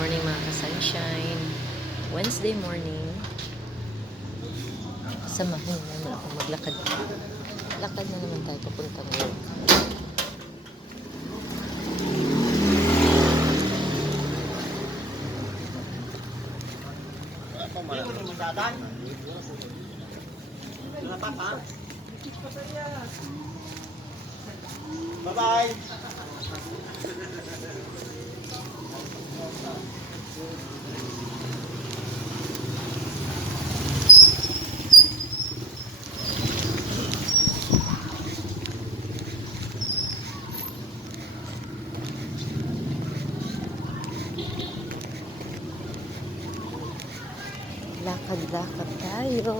morning mga ka-sunshine. Wednesday morning. Samahan niyo naman ako maglakad. Lakad na naman tayo papuntang work. Bye-bye. Lakad-lakad tayo.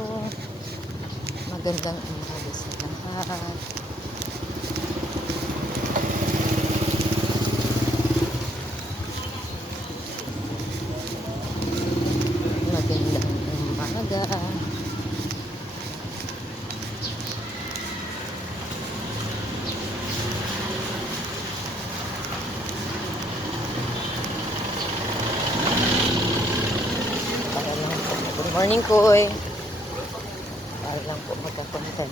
Magandang umaga sa lahat. Magandang umaga. Para lang po. Good morning, Koy. Para lang po magkakuntan.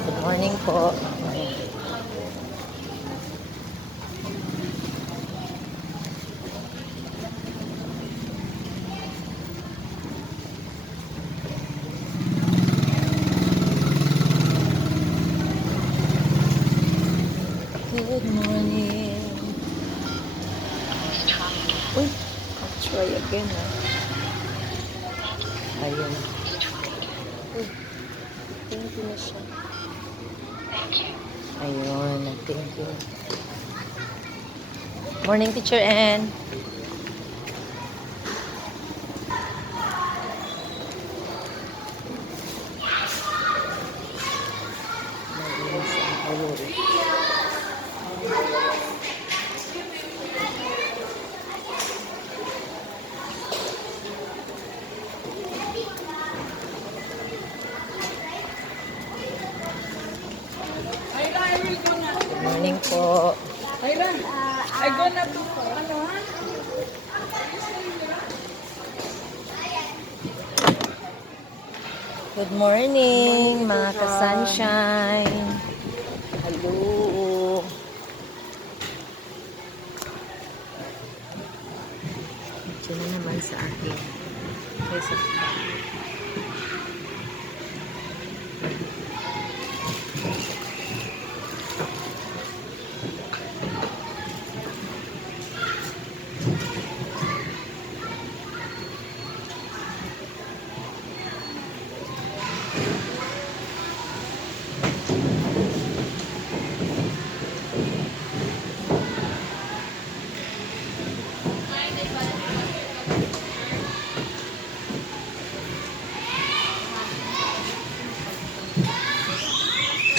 Good morning po. Good morning. Uy, I'll try again Ayun. Uy, thank you na siya. Ayun, thank you. Morning, Teacher Ann. Malinis ang kalori. Good morning po. I gonna do ano ha? Good morning, mga ka-sunshine. Hello. Ito na naman sa akin. Kaysa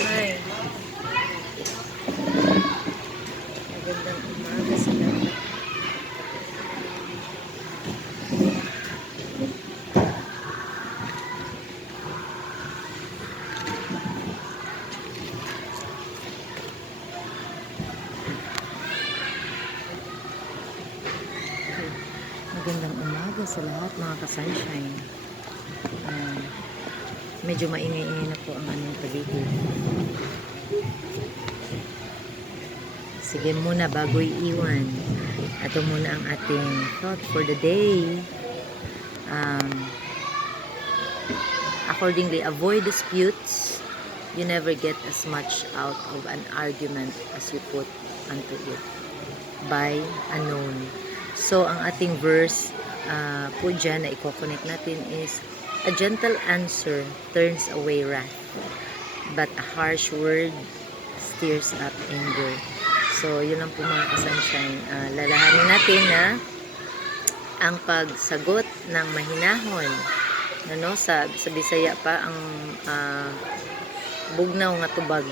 Hi. Magandang umaga sa lahat. Magandang umaga sa lahat mga ka-sunshine. Medyo maingay-ingay na po ang aming paligid. Sige muna bago iiwan. Ito muna ang ating thought for the day. Accordingly, avoid disputes. You never get as much out of an argument as you put onto it. By unknown. So, ang ating verse po dyan na i-connect natin is, a gentle answer turns away wrath, but a harsh word stirs up anger. So, yun lang po mga ka-sunshine. Lalahanin natin na ang pagsagot ng mahinahon. Sa Bisaya pa, ang bugnaw nga tubag.